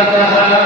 لك أن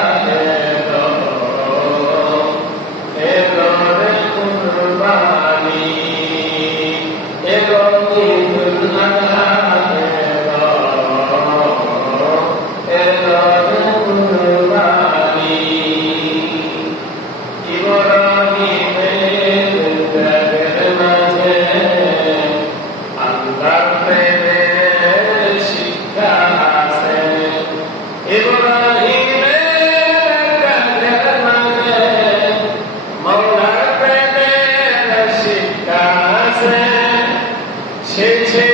छः छः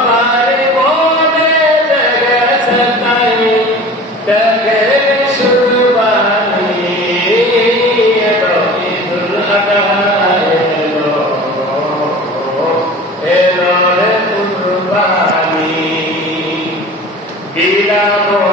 Yeah.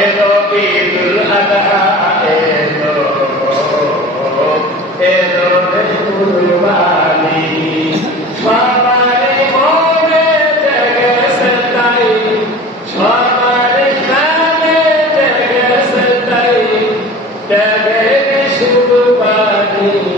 এলো ঈদুল আজহা এলো এলো কুরবানি সবারে মনে জেগেছে তাই সবারে কানে জেগেছে তাই ত্যাগে শুধু পানি